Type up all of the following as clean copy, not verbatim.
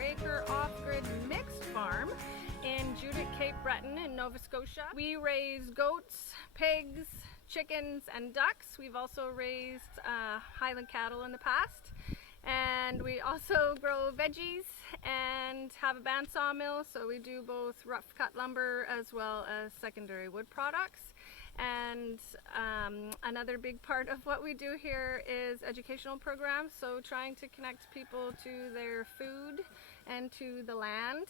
4-acre off-grid mixed farm in Judith, Cape Breton in Nova Scotia. We raise goats, pigs, chickens, and ducks. We've also raised Highland cattle in the past. And we also grow veggies and have a band sawmill, so we do both rough cut lumber as well as secondary wood products. And another big part of what we do here is educational programs, so trying to connect people to their food and to the land.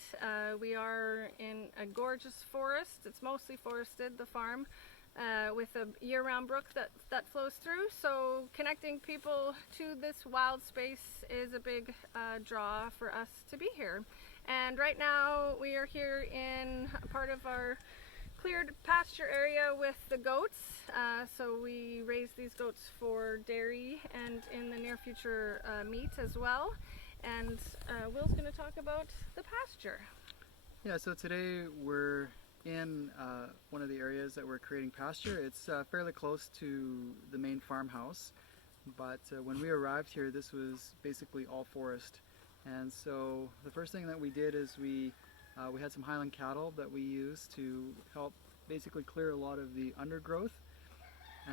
We are in a gorgeous forest. It's mostly forested, the farm, with a year-round brook that flows through. So connecting people to this wild space is a big draw for us to be here. And right now we are here in a part of our cleared pasture area with the goats. So we raise these goats for dairy and in the near future meat as well. And Will's going to talk about the pasture. Yeah, so today we're in one of the areas that we're creating pasture. It's fairly close to the main farmhouse, but when we arrived here, this was basically all forest. And so the first thing that we did is we had some Highland cattle that we used to help basically clear a lot of the undergrowth.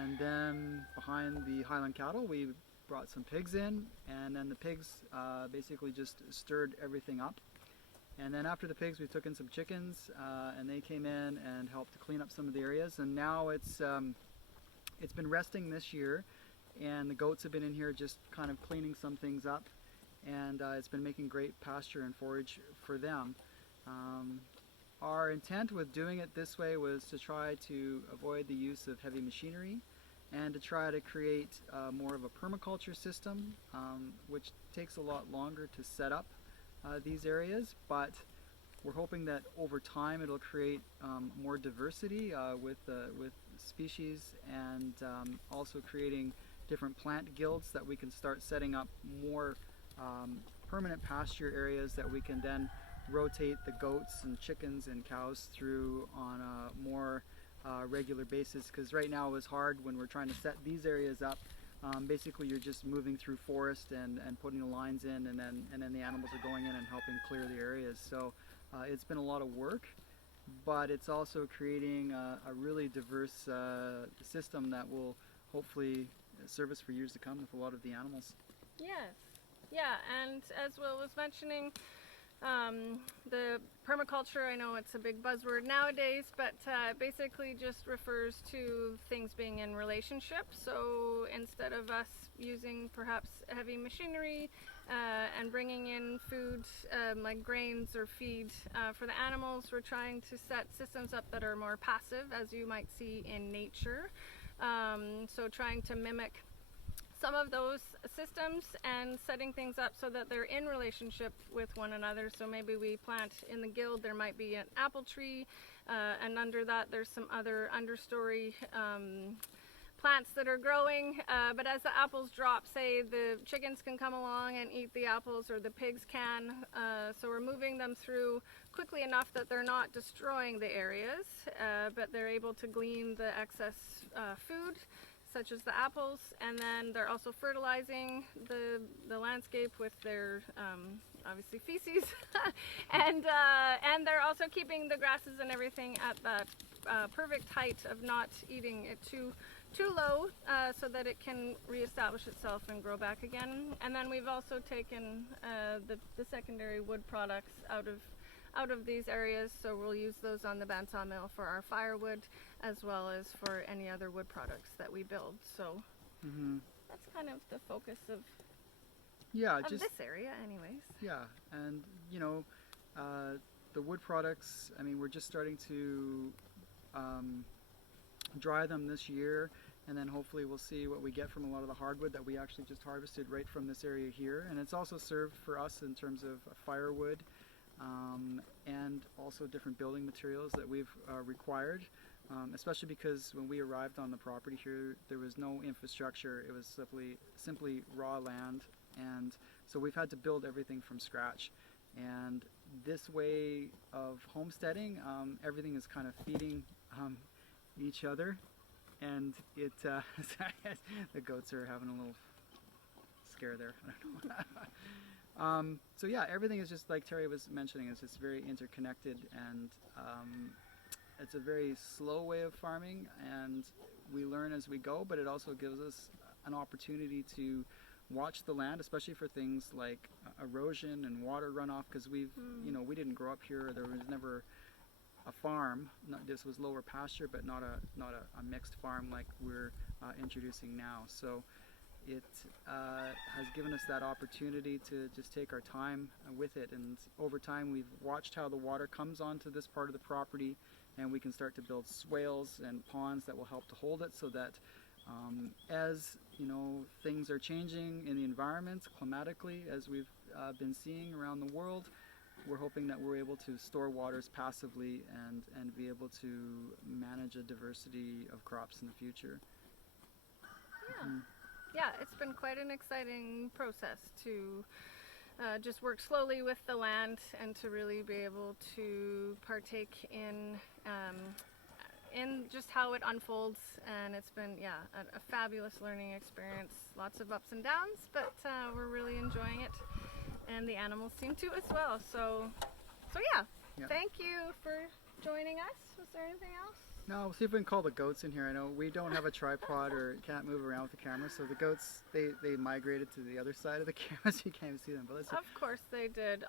And then behind the Highland cattle, we brought some pigs in, and then the pigs basically just stirred everything up. And then after the pigs, we took in some chickens, and they came in and helped to clean up some of the areas. And now it's been resting this year, and the goats have been in here just kind of cleaning some things up, and it's been making great pasture and forage for them. Our intent with doing it this way was to try to avoid the use of heavy machinery and to try to create more of a permaculture system, which takes a lot longer to set up these areas, but we're hoping that over time it'll create more diversity with species, and also creating different plant guilds that we can start setting up more permanent pasture areas that we can then rotate the goats and chickens and cows through on a more regular basis, because right now it was hard when we're trying to set these areas up. Basically you're just moving through forest and putting the lines in, and then the animals are going in and helping clear the areas. So it's been a lot of work, but it's also creating a really diverse system that will hopefully serve us for years to come with a lot of the animals. Yes, yeah, and as Will was mentioning, the permaculture, I know it's a big buzzword nowadays, but basically just refers to things being in relationship. So instead of us using perhaps heavy machinery and bringing in food like grains or feed for the animals, we're trying to set systems up that are more passive, as you might see in nature. So trying to mimic some of those systems and setting things up so that they're in relationship with one another. So maybe we plant in the guild, there might be an apple tree, and under that there's some other understory plants that are growing, but as the apples drop, say, the chickens can come along and eat the apples, or the pigs can, so we're moving them through quickly enough that they're not destroying the areas, but they're able to glean the excess food, such as the apples, and then they're also fertilizing the landscape with their obviously feces, and they're also keeping the grasses and everything at that perfect height of not eating it too low, so that it can reestablish itself and grow back again. And then we've also taken the secondary wood products out of these areas, so we'll use those on the band sawmill for our firewood, as well as for any other wood products that we build. So that's kind of the focus of this area anyways. Yeah, and you know, the wood products, I mean, we're just starting to dry them this year, and then hopefully we'll see what we get from a lot of the hardwood that we actually just harvested right from this area here. And it's also served for us in terms of firewood, and also different building materials that we've required, especially because when we arrived on the property here, there was no infrastructure. It was simply raw land, and so we've had to build everything from scratch. And this way of homesteading, everything is kind of feeding each other, and it the goats are having a little scare there. I don't know. So yeah, everything is just like Terry was mentioning. It's just very interconnected, and it's a very slow way of farming, and we learn as we go. But it also gives us an opportunity to watch the land, especially for things like erosion and water runoff. Because we didn't grow up here. There was never a farm. This was lower pasture, but not a mixed farm like we're introducing now. So it has given us that opportunity to just take our time with it, and over time we've watched how the water comes onto this part of the property, and we can start to build swales and ponds that will help to hold it, so that as things are changing in the environment climatically, as we've been seeing around the world, we're hoping that we're able to store waters passively and be able to manage a diversity of crops in the future. Yeah. Yeah, it's been quite an exciting process to just work slowly with the land and to really be able to partake in just how it unfolds. And it's been, a fabulous learning experience. Lots of ups and downs, but we're really enjoying it. And the animals seem to as well. So yeah. Thank you for joining us. Was there anything else? No, we'll see if we can call the goats in here. I know we don't have a tripod or can't move around with the camera, so the goats, they migrated to the other side of the camera, so you can't even see them. But let's see. Of course they did.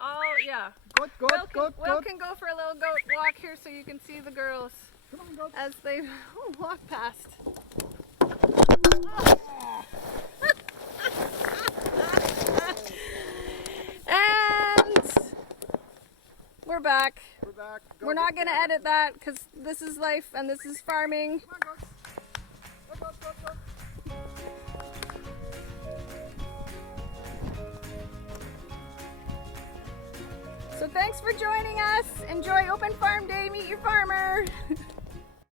Goat. Will can go for a little goat walk here so you can see the girls. Come on, goats. As they walk past. And we're back. We're back. We're not going to edit that because this is life and this is farming. Come on, goats. Go. So thanks for joining us. Enjoy Open Farm Day. Meet your farmer.